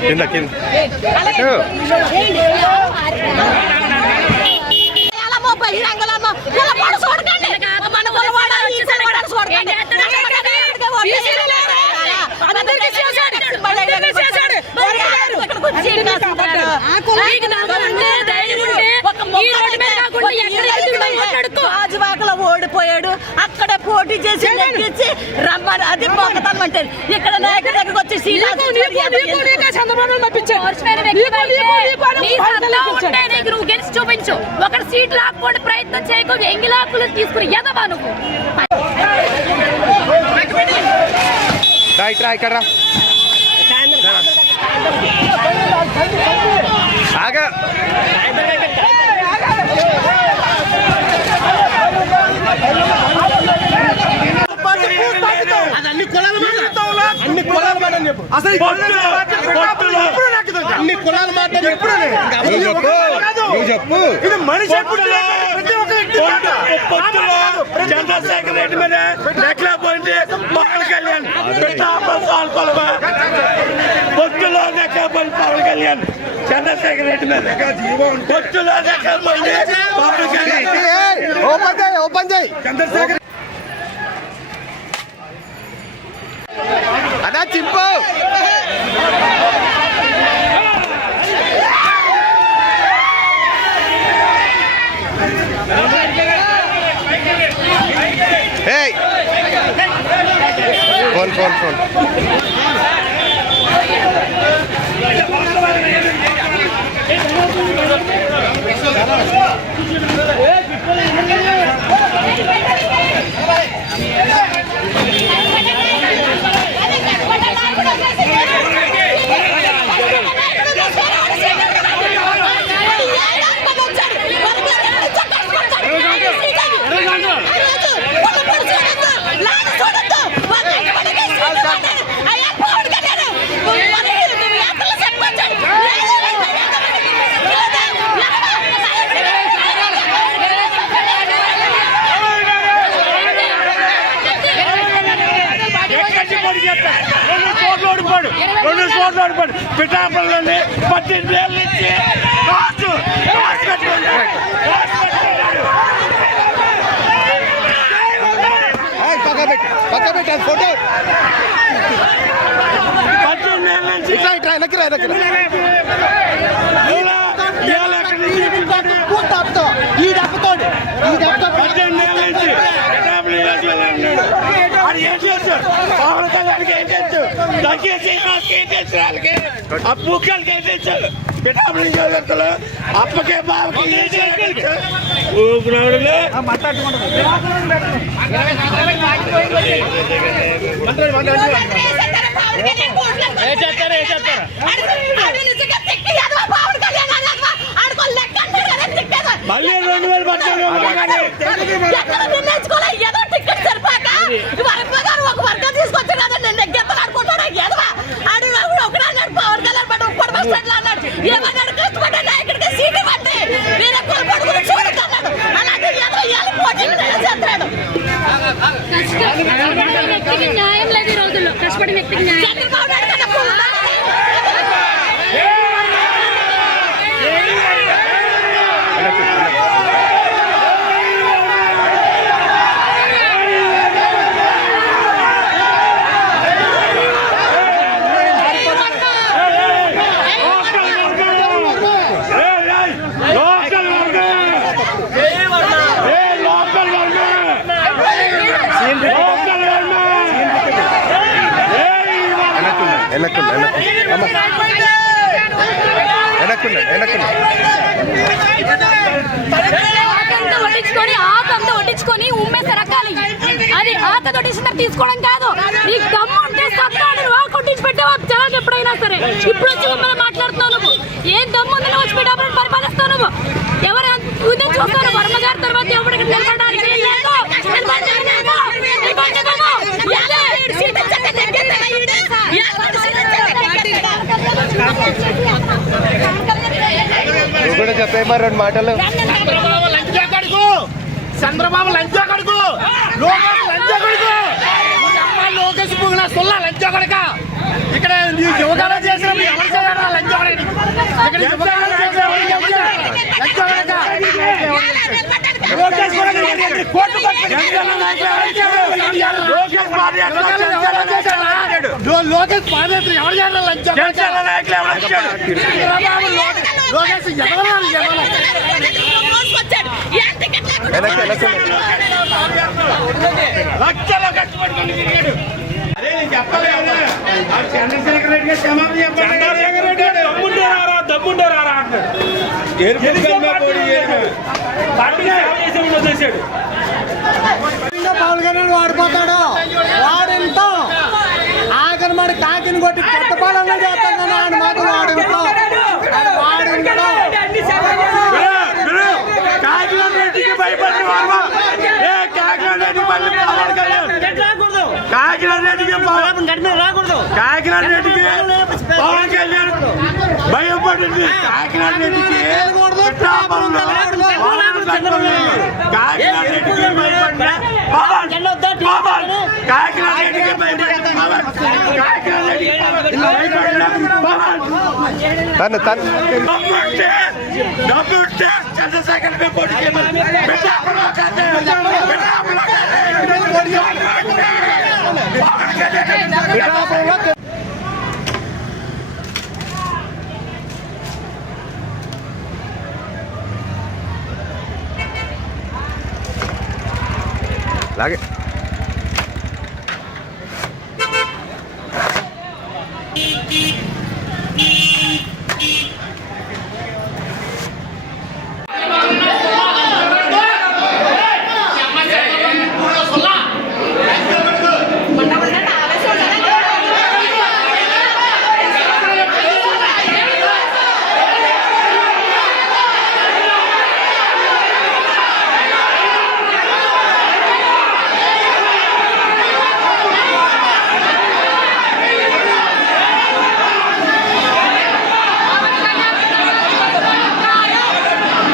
కింద కింద. ఎలామో బహిరంగలమో కులపాడు చూడకండి మన పోటీ చేసి నెగ్గించి రమ్మని అది పోకతనం అంటే ఇక్కడ నాయకుడి దగ్గరకు వచ్చి నువ్వు గెలిచి చూపించు. ఒకటి సీట్ లాక్కోండి ప్రయత్నం చేయకు ఎంగి లాక్కులు తీసుకుని ఎదవా నువ్వు? ఇక్కడ. ఆగా. అన్ని కులాల అన్ని కులాల మాట అని చెప్పు. అసలు అన్ని కులాల మాట అని చెప్పు. నువ్వు చెప్పు. నువ్వు చెప్పు. ఇది మనిషి ఎప్పుడు ప్రతి ఒక్క వ్యక్తి మాట. చంద్రశేఖర్ రెడ్డి మీద నెక్లా పోయింది. పవన్ కళ్యాణ్. పొత్తులో నెక్లా పోయింది పవన్ కళ్యాణ్. చంద్రశేఖర్ రెడ్డి మీద పొత్తులో నెక్లా పోయింది. పవన్ కళ్యాణ్. ఏయ్, ఓపెన్ చేయి ఓపెన్ చేయి. 하나 팀포 헤이 폰 폰, 폰. అది ఫోటో. పద్దెనిమిది వేల నుంచి ఇట్లా ఇట్లా వెనక్కి రా వెనక్కి రా. ఇలా ఇవాళ ఎక్కడి నుంచి తీసుకుంటాడు? ఈ దెబ్బతోడు ఈ దెబ్బతో పద్దెనిమిది వేల నుంచి పిఠాపురం నియోజకవర్గంలో ఉన్నాడు. చేస్తాడు పవన్ కళ్యాణ్కి ఏం చేస్తాడు దయచేసి నాకు ఏం చేస్తాడు వాళ్ళకి ఆ బుక్కలకి ఏం చేస్తాడు పిఠాపురం నియోజకవర్గంలో అప్పకే బాబుకి ఏం చేస్తాడు ఊపిరాడులే మళ్ళీ రెండు వేలు పట్టాడు ఏమన్నాడు కష్టపడ్డ నాయకుడికి సీట్ ఇవ్వండి. నేను ఎక్కువ పడుకుని చూడకన్నాడు అలాగే చేస్తాడు కష్టపడిన వ్యక్తికి న్యాయం లేదు ఈ రోజుల్లో. కష్టపడిన వ్యక్తికి న్యాయం వెనక్కుండ వెనక్కుండ అమ్మ. వెనక్కుండ వెనక్కుండ ఆకంతా వడ్డించుకొని ఆకంతా వడ్డించుకొని ఉమ్మేసి రకాలి అది ఆక వడ్డించిన తీసుకోవడం కాదు. నీ దమ్ము ఉంటే సత్తాడు నువ్వు కొట్టించి పెట్టావా? జనాలకు ఎప్పుడైనా సరే. ఇప్పుడు వచ్చి ఉమ్మేలా మాట్లాడుతున్నావు నువ్వు. ఏం దమ్ము ఉంది నువ్వు వచ్చి పెట్టావు పరిపాలిస్తావు నువ్వు? ఎవరు ఇదే చూస్తాను వర్మ గారి తర్వాత ఎవరికి నిలబడడానికి లేదు నిలబడడానికి లేదు. నిలబడనివ్వము. ఇదే. సీట్ ఇచ్చాక నెగ్గేస్తాడా ఈడు? ఎవరు సీట్ ఇచ్చాక నెగ్గేస్తాడా? మరి రెండు మాటలు. చంద్రబాబు లంచా కడుగు. చంద్రబాబు లంచా కడుగు. లోకేష్ లంచా అమ్మ లోకేష్ పువ్వున సుల్ల లంచా కడక. ఇక్కడ యువగానే చేసినప్పుడు ఎవరు లంచా కడక ఇక్కడ? లంచా కడక. లోకేష్ కూడా. కోర్టు లోకేష్ పాదయాత్ర ఎవరు చేశారా? లో- లోకేష్ పాదయాత్ర ఎవరు చేయడా లంచా కడక? చంద్రబాబు లోకేష్ లక్షల ఖర్చు పెట్టుకొని తిరిగాడు. అదే నేను చెప్పలేదు ఆ చంద్రశేఖర్ రెడ్డి గారు క్షమాపణ. చంద్రశేఖర్ రెడ్డి రారా, రారా పవన్ కళ్యాణ్ వాడిపోతాడు. వాడింతో ఆఖరి మరి కాకిని కొట్టి కొత్త పాలన చేస్తాం కానీ ఆడి మాత్రం వాడింతో వాడింతో గురు, గురు, కాకినాడ రెడ్డికి భయపడిన వర్మ. ఏ కాకినాడ రెడ్డి మళ్ళీ పవన్ కళ్యాణ్. కాకినాడ రెడ్డికి రాకూడదు కాకినాడ రెడ్డికి పవన్ కళ్యాణ్ భయపడింది కాకినాడ రెడ్డికి కాకినాడ రెడ్డికి భయపడిన పవన్ పవన్ కాకినాడ రెడ్డికి భయపడిన పవన్ కాకినాడ రెడ్డికి భయపడిన పవన్ తను తను డబ్బుంటే డబ్బుంటే చంద్రశేఖర్ పోటీ చేయమని పిఠాపురంలో కాదు, పిఠాపురంలో కాదు. పవన్ కళ్యాణ్ పిఠాపురంలో లాగే